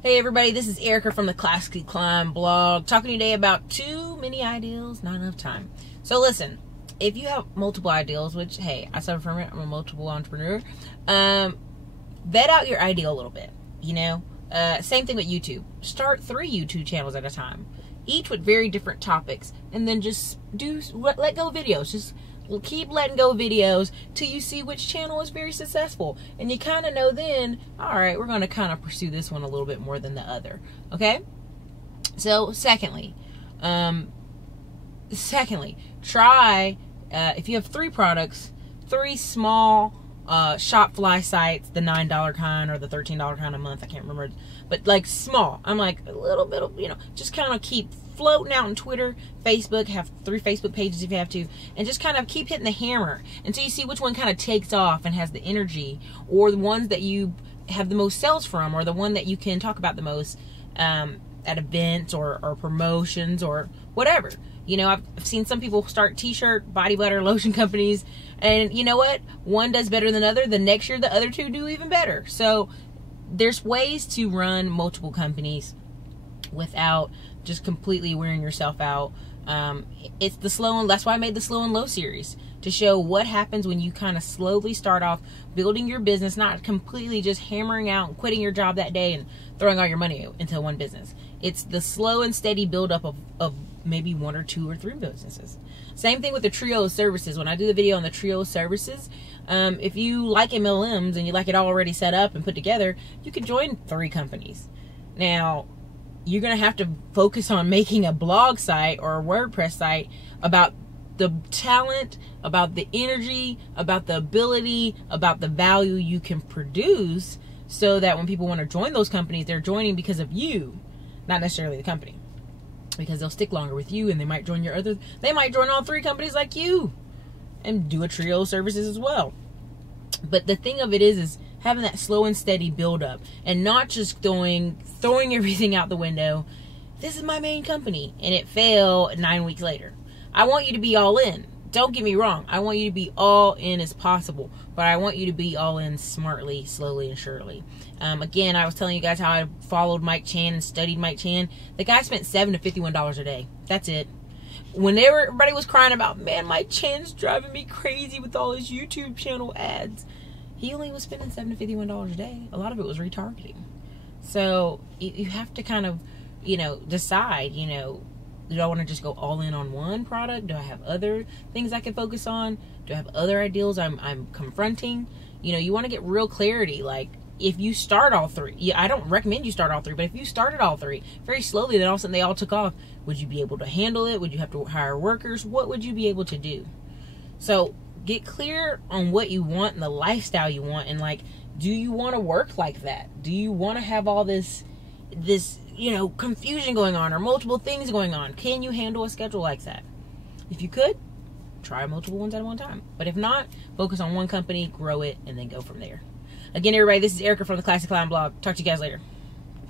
Hey everybody, this is Erica from the Classically Climb blog, talking today about too many ideals, not enough time. So listen, if you have multiple ideals, which, hey, I suffer from it, I'm a multiple entrepreneur, vet out your ideal a little bit, you know? Same thing with YouTube. Start 3 YouTube channels at a time, each with very different topics, and then just let go videos. Just keep letting go videos till you see which channel is very successful, and you kind of know then, all right, we're going to kind of pursue this one a little bit more than the other. Okay. So secondly, try if you have 3 products, 3 small shop fly sites, the $9 kind or the $13 kind a month, I can't remember, but like small. I'm like a little bit of, just kind of keep floating out on Twitter, Facebook, have 3 Facebook pages if you have to, and just kind of keep hitting the hammer until you see which one kind of takes off and has the energy, or the ones that you have the most sales from, or the one that you can talk about the most at events or promotions or whatever. I've seen some people start t-shirt, body butter, lotion companies, and you know what? One does better than the other. The next year, the other 2 do even better. So there's ways to run multiple companies without just completely wearing yourself out. It's the slow and, that's why I made the slow and low series, to show what happens when you kind of slowly start off building your business, not completely just hammering out and quitting your job that day and throwing all your money into one business. It's the slow and steady buildup of maybe 1 or 2 or 3 businesses. Same thing with the trio of services. When I do the video on the trio of services, if you like MLMs and you like it already set up and put together, you could join 3 companies. Now, you're going to have to focus on making a blog site or a WordPress site about the talent, about the energy, about the ability, about the value you can produce, so that when people want to join those companies, they're joining because of you, not necessarily the company, because they'll stick longer with you, and they might join they might join all 3 companies like you and do a trio of services as well. But the thing of it is having that slow and steady build up, and not just throwing everything out the window. This is my main company, and it failed 9 weeks later. I want you to be all in. Don't get me wrong. I want you to be all in as possible, but I want you to be all in smartly, slowly, and surely. Again, I was telling you guys how I followed Mike Chan and studied Mike Chan. The guy spent $7 to $51 a day. That's it. Whenever everybody was crying about, man, Mike Chan's driving me crazy with all his YouTube channel ads, he only was spending $7 to $51 a day. A lot of it was retargeting. So you have to kind of, decide, do I want to just go all in on one product? Do I have other things I can focus on? Do I have other ideals I'm confronting? You want to get real clarity. Like, if you start all 3, I don't recommend you start all 3, but if you started all 3 very slowly, then all of a sudden they all took off, would you be able to handle it? Would you have to hire workers? What would you be able to do? So get clear on what you want and the lifestyle you want, and like, do you want to work like that? Do you want to have all this confusion going on, or multiple things going on? Can you handle a schedule like that? If you could, try multiple ones at one time. But if not, focus on one company, grow it, and then go from there. Again, everybody, this is Erica from the Classic Climb blog. Talk to you guys later.